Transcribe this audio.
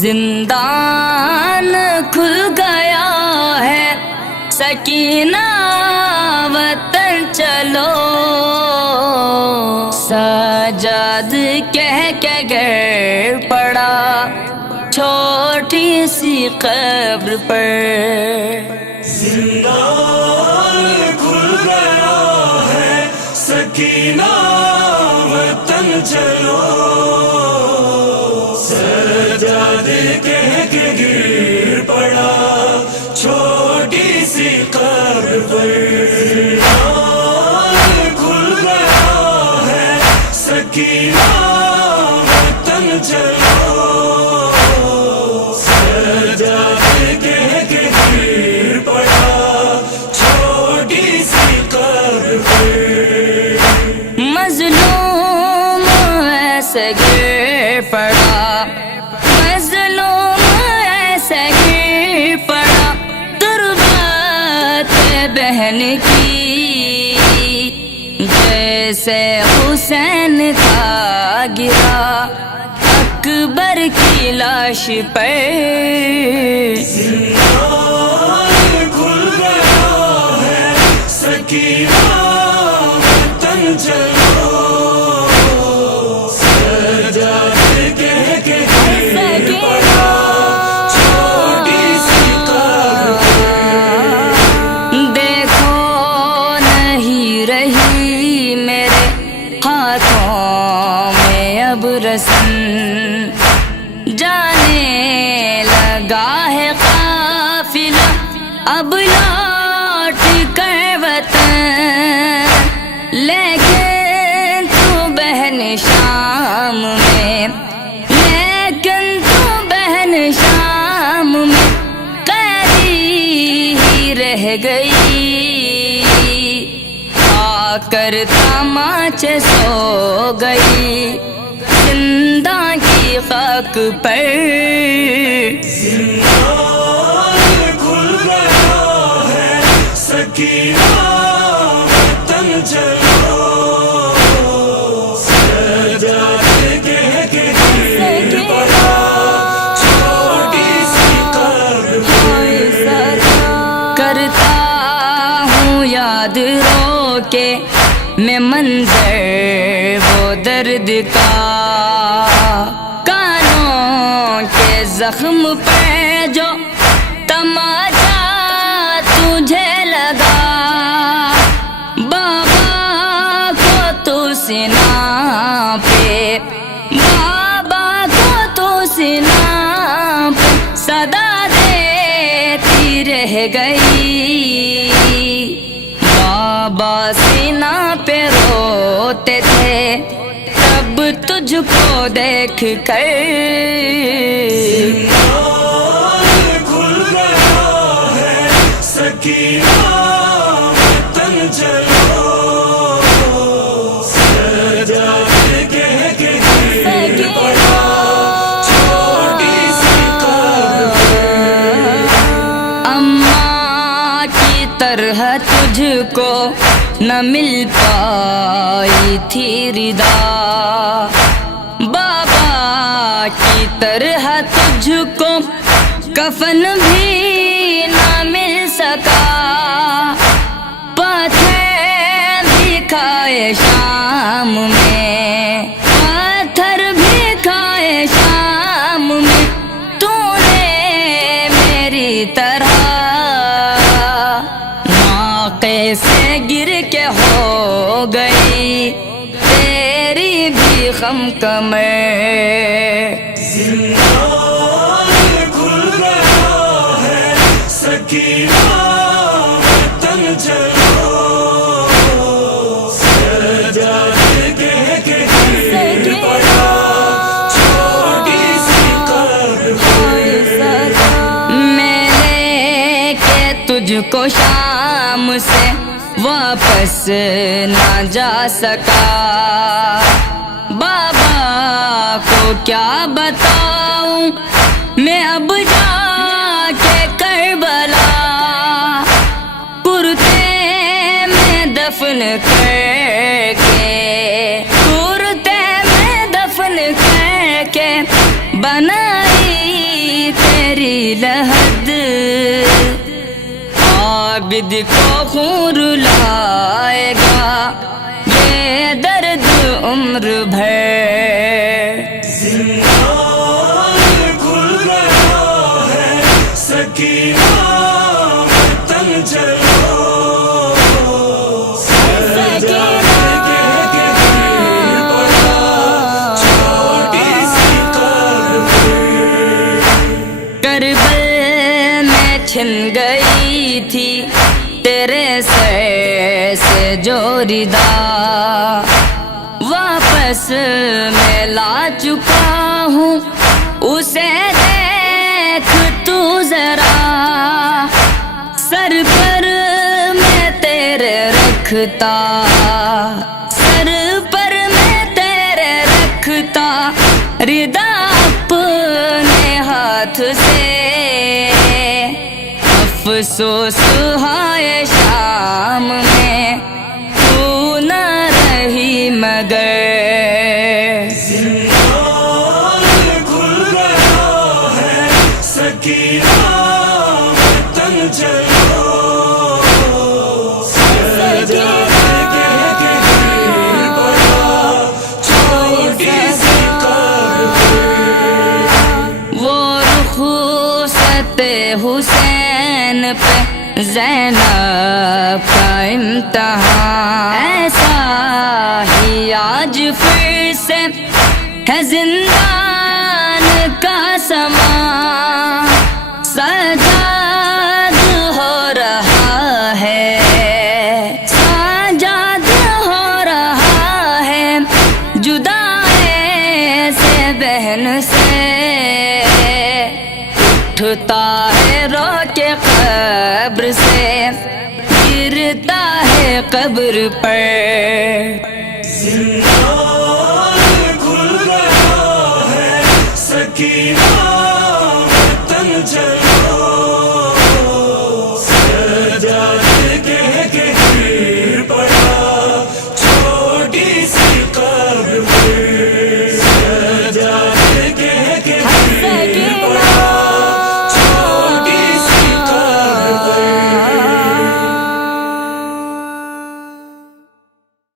زندان کھل گیا ہے سکینہ وطن چلو، سجاد کہہ کے گر پڑا چھوٹی سی قبر پر۔ زندان کھل گیا ہے سکینہ وطن چلو، سجاد کہہ کے گر پڑا چھوٹی سی قبر پر۔ زندان کھل گیا ہے سکینہ وطن چلو، سجاد کہہ کے گر پڑا چھوٹی سی قبر پر۔ مظلوم ایسے گر پڑا، مظلوم ایسے گر پڑا، تربت بہن کی جیسے حسین کا گرا اکبر کی لاش پر۔ زندان کھل گیا ہے سکینہ وطن چلو، سجاد کہہ کے گر پڑا چھوٹی سی قبر پر۔ دیکھو نہیں رہی میرے ہاتھوں میں اب رسن، جانے لگا ہے قافلہ اب لوٹ کر وطن، لیکن تو بہن شام میں، لیکن تو بہن شام میں قیدی ہی رہ گئی، آ کر تماچے سو گئی زندہ کی خاک پر۔ زندان کھل گیا ہے سکینہ وطن چلو، سجاد کہہ کے گر پڑا چھوٹی سی قبر پر۔ کرتا ہوں یاد رو کے میں منظر وہ درد کا، کانوں کے زخم پہ جو تماچا تجھے لگا، بابا کو تو سینا پہ، بابا کو تو سینا پہ صدا دیتی رہ گئی، بابا سینا پہ روتے تھے تب تجھ کو دیکھ کر۔ زندان کھل گیا ہے سکینہ وطن چلو، سجاد کہہ کے گر پڑا چھوٹی سی قبر پر۔ اماں کی طرح تجھ کو نہ مل پائی تھی ردا، بابا کی طرح تجھ کو کفن بھی نہ مل سکا، پتھر بھی کھائے شام میں، پتھر بھی کھائے شام میں، تو نے میری طرح ناقے سے گر کے ہو گئی تیری بھی خم کمر۔ زندان کھل گیا ہے سکینہ وطن چلو، سجاد کہہ کے گر پڑا چھوٹی سی قبر پر۔ میں لے کے تجھ کو شام سے واپس نہ جا سکا، بابا کو کیا بتاؤں میں اب جا کے کربلا، کرتے میں دفن کر کے، کرتے میں دفن کر کے بنائی عابد کو خون رلائے گا یہ درد عمر بھر زندان کھل گیا ہے سکینہ وطن چلو کربل میں چھن گئی تھی تیرے سر سے جو ردا واپس میں لا چکا ہوں اسے دیکھ تو ذرا سر پر میں تیرے رکھتا سر پر میں تیرے رکھتا ردا اپنے ہاتھ سے افسوس ہائے شام میں تو نہ رہی مگر زندان کھل گیا ہے سکینہ وطن چلو سجادے کے گھر بڑا چھوٹی سی قبر وہ رخصت حسین پہ زینب کا امتحان ایسا ہی آج پھر سے ہے زندان کا سما سجاد ہو رہا ہے سجاد ہو رہا ہے جدا سے بہن سے اٹھتا ہے رو کے قبر سے گرتا ہے قبر پر زندان کھل گیا ہے سکینہ وطن چلو